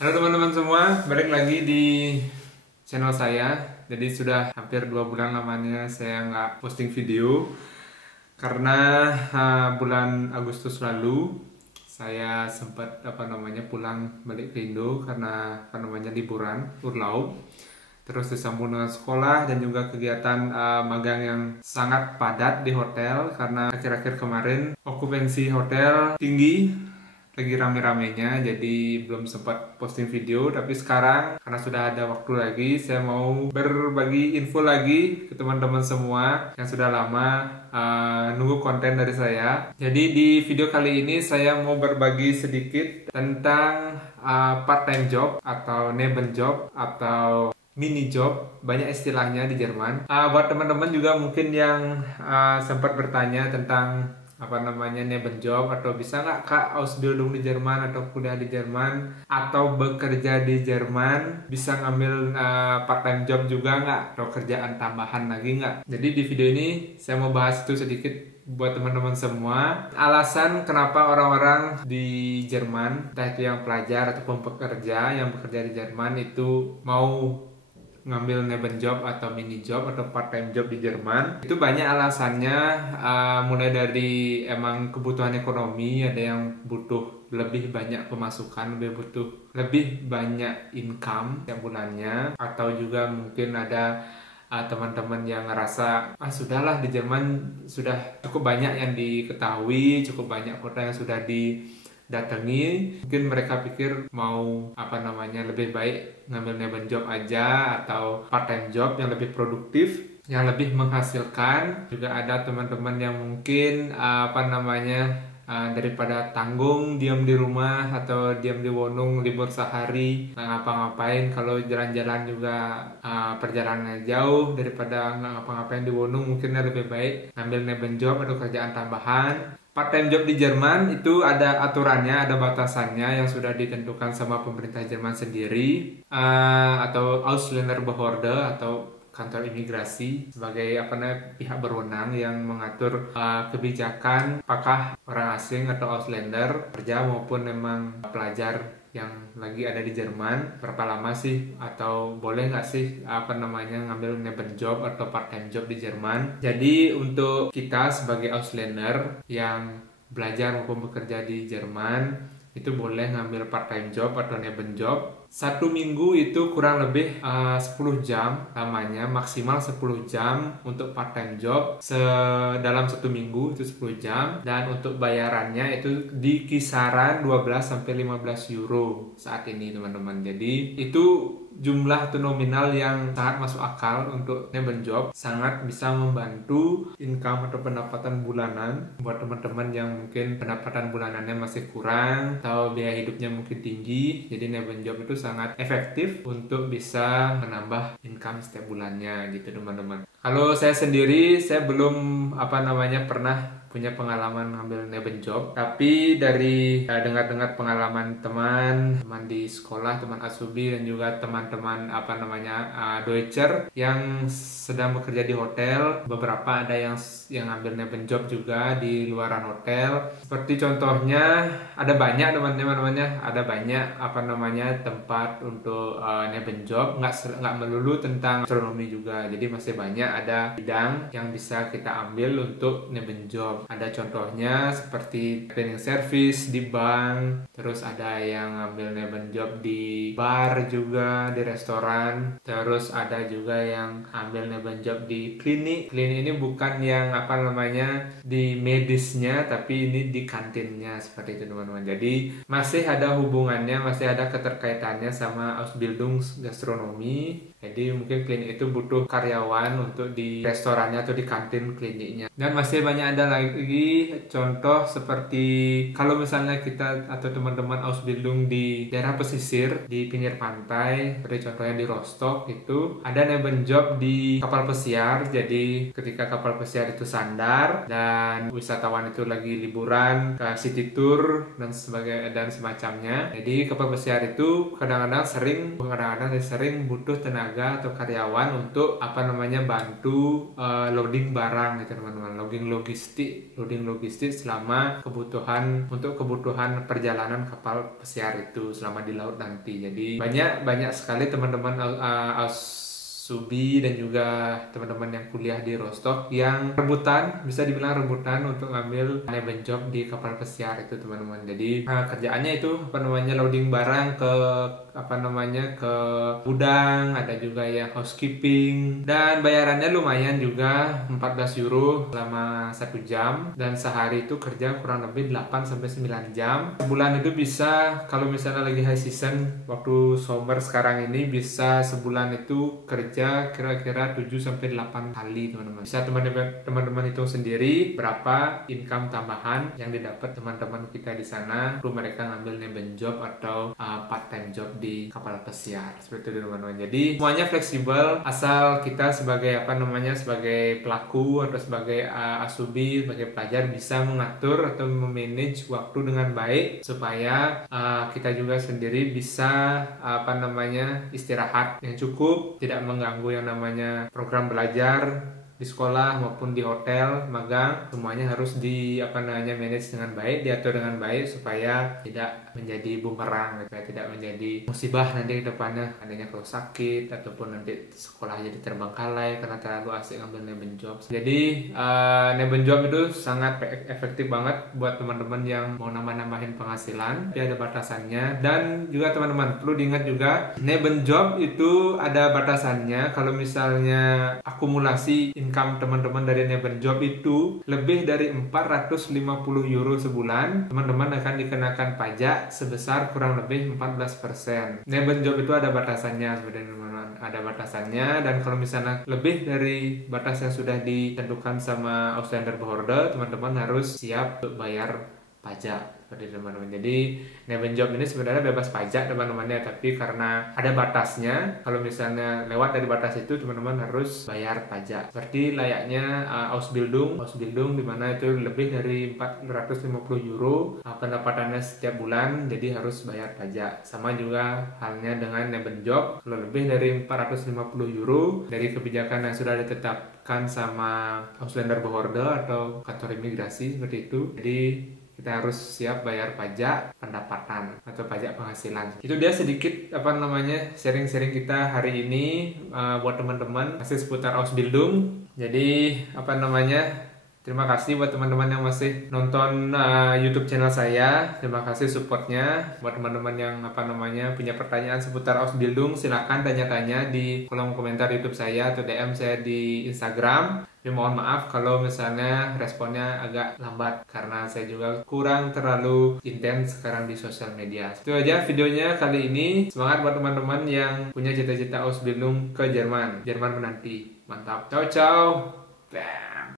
Halo teman-teman semua, balik lagi di channel saya. Jadi sudah hampir 2 bulan lamanya saya nggak posting video karena bulan Agustus lalu saya sempat pulang balik ke Indo karena liburan urlaub. Terus disambung dengan sekolah dan juga kegiatan magang yang sangat padat di hotel karena akhir-akhir kemarin okupansi hotel tinggi, lagi rame-ramenya, jadi belum sempat posting video. Tapi sekarang karena sudah ada waktu lagi, saya mau berbagi info lagi ke teman-teman semua yang sudah lama nunggu konten dari saya. Jadi di video kali ini saya mau berbagi sedikit tentang part-time job atau nebenjob atau mini job, banyak istilahnya di Jerman. Buat teman-teman juga mungkin yang sempat bertanya tentang nebenjob atau bisa nggak Kak Ausbildung di Jerman atau kuliah di Jerman atau bekerja di Jerman, bisa ngambil part-time job juga nggak atau kerjaan tambahan lagi nggak. Jadi di video ini saya mau bahas itu sedikit buat teman-teman semua. Alasan kenapa orang-orang di Jerman, entah itu yang pelajar ataupun pekerja yang bekerja di Jerman itu mau ngambil nebenjob atau mini job atau part time job di Jerman, itu banyak alasannya. Mulai dari emang kebutuhan ekonomi, ada yang butuh lebih banyak pemasukan, lebih banyak income tiap bulannya, atau juga mungkin ada teman-teman yang ngerasa sudahlah di Jerman sudah cukup banyak yang diketahui, cukup banyak kota yang sudah datangi, mungkin mereka pikir mau lebih baik ngambil nebenjob job aja atau part time job yang lebih produktif, yang lebih menghasilkan. Juga ada teman-teman yang mungkin daripada tanggung diam di rumah atau diam di Wonung libur sehari nggak ngapa-ngapain, kalau jalan-jalan juga perjalanannya jauh, daripada nggak ngapa-ngapain di Wonung, mungkin lebih baik ngambil nebenjob atau kerjaan tambahan. Part-time job di Jerman itu ada aturannya, ada batasannya yang sudah ditentukan sama pemerintah Jerman sendiri, atau Ausländerbehörde atau kantor imigrasi sebagai pihak berwenang yang mengatur kebijakan apakah orang asing atau Ausländer kerja maupun memang pelajar yang lagi ada di Jerman, berapa lama sih atau boleh nggak sih ngambil nebenjob atau part-time job di Jerman. Jadi untuk kita sebagai Ausländer yang belajar maupun bekerja di Jerman itu boleh ngambil part-time job atau nebenjob. 1 minggu itu kurang lebih 10 jam lamanya, maksimal 10 jam untuk part-time job. Dalam 1 minggu itu 10 jam, dan untuk bayarannya itu di kisaran 12-15 euro saat ini teman-teman. Jadi itu jumlah atau nominal yang sangat masuk akal untuk nebenjob, sangat bisa membantu income atau pendapatan bulanan buat teman-teman yang mungkin pendapatan bulanannya masih kurang atau biaya hidupnya mungkin tinggi. Jadi nebenjob itu sangat efektif untuk bisa menambah income setiap bulannya gitu teman-teman. Kalau saya sendiri, saya belum pernah punya pengalaman ngambil nebenjob, tapi dari dengar-dengar pengalaman teman di sekolah, teman asubi, dan juga teman-teman Deutscher yang sedang bekerja di hotel, beberapa ada yang ngambil nebenjob juga di luaran hotel. Seperti contohnya ada banyak teman-temannya, ada banyak tempat untuk nebenjob, nggak melulu tentang astronomi juga. Jadi masih banyak ada bidang yang bisa kita ambil untuk nebenjob. Ada contohnya seperti cleaning service di bank, terus ada yang ngambil nebenjob di bar juga, di restoran, terus ada juga yang ambil nebenjob di klinik. Klinik ini bukan yang di medisnya, tapi ini di kantinnya, seperti itu teman-teman. Jadi masih ada hubungannya, masih ada keterkaitannya sama Ausbildung gastronomi. Jadi mungkin klinik itu butuh karyawan untuk di restorannya atau di kantin kliniknya. Dan masih banyak ada lagi contoh seperti kalau misalnya kita atau teman-teman Ausbildung di daerah pesisir, di pinggir pantai, seperti contohnya di Rostock, itu ada nebenjob di kapal pesiar. Jadi ketika kapal pesiar itu sandar dan wisatawan itu lagi liburan ke city tour dan semacamnya, jadi kapal pesiar itu kadang-kadang sering butuh tenaga atau karyawan untuk bantu loading barang gitu teman-teman, loading logistik loading logistik selama untuk kebutuhan perjalanan kapal pesiar itu selama di laut nanti. Jadi banyak sekali teman-teman Subi dan juga teman-teman yang kuliah di Rostock yang bisa dibilang rebutan untuk ngambil neben job di kapal pesiar itu teman-teman. Jadi kerjaannya itu loading barang ke ke gudang, ada juga yang housekeeping, dan bayarannya lumayan juga, 14 euro selama 1 jam, dan sehari itu kerja kurang lebih 8-9 jam. Sebulan itu bisa, kalau misalnya lagi high season waktu summer sekarang ini, bisa sebulan itu kerja kira-kira 7-8 kali teman-teman. Bisa teman-teman hitung sendiri berapa income tambahan yang didapat teman-teman kita di sana perlu mereka ngambil neben job atau part time job di kapal pesiar seperti itu teman-teman. Jadi semuanya fleksibel asal kita sebagai sebagai pelaku atau sebagai asubi, sebagai pelajar bisa mengatur atau memanage waktu dengan baik supaya kita juga sendiri bisa istirahat yang cukup, tidak mengganggu yang namanya program belajar di sekolah maupun di hotel magang. Semuanya harus manage dengan baik, diatur dengan baik supaya tidak menjadi bumerang, supaya tidak menjadi musibah nanti ke depannya, adanya kalau sakit ataupun nanti sekolah jadi terbengkalai karena terlalu asik ngambil neben job. Jadi neben job itu sangat efektif banget buat teman-teman yang mau nambahin penghasilan, tapi ada batasannya. Dan juga teman-teman perlu diingat juga, neben job itu ada batasannya. Kalau misalnya akumulasi income teman-teman dari neben job itu lebih dari 450 euro sebulan, teman-teman akan dikenakan pajak sebesar kurang lebih 14%. Neben job itu ada batasannya sebenarnya teman-teman, ada batasannya, dan kalau misalnya lebih dari batas yang sudah ditentukan sama Ausländer Behörde, teman-teman harus siap untuk bayar pajak seperti teman-teman. Jadi neben job ini sebenarnya bebas pajak teman-temannya, tapi karena ada batasnya, kalau misalnya lewat dari batas itu teman-teman harus bayar pajak. Seperti layaknya Ausbildung di mana itu lebih dari 450 euro pendapatannya setiap bulan, jadi harus bayar pajak. Sama juga halnya dengan neben job, kalau lebih dari 450 euro dari kebijakan yang sudah ditetapkan sama Ausländer Behörde atau kantor imigrasi seperti itu. Jadi kita harus siap bayar pajak pendapatan atau pajak penghasilan. Itu dia sedikit sharing-sharing kita hari ini buat teman-teman masih seputar Ausbildung. Jadi terima kasih buat teman-teman yang masih nonton YouTube channel saya. Terima kasih supportnya. Buat teman-teman yang punya pertanyaan seputar Ausbildung, silahkan tanya-tanya di kolom komentar YouTube saya atau DM saya di Instagram. Tapi mohon maaf kalau misalnya responnya agak lambat karena saya juga kurang terlalu intens sekarang di sosial media. Itu aja videonya kali ini. Semangat buat teman-teman yang punya cita-cita Ausbildung ke Jerman menanti. Mantap. Ciao ciao. Bam.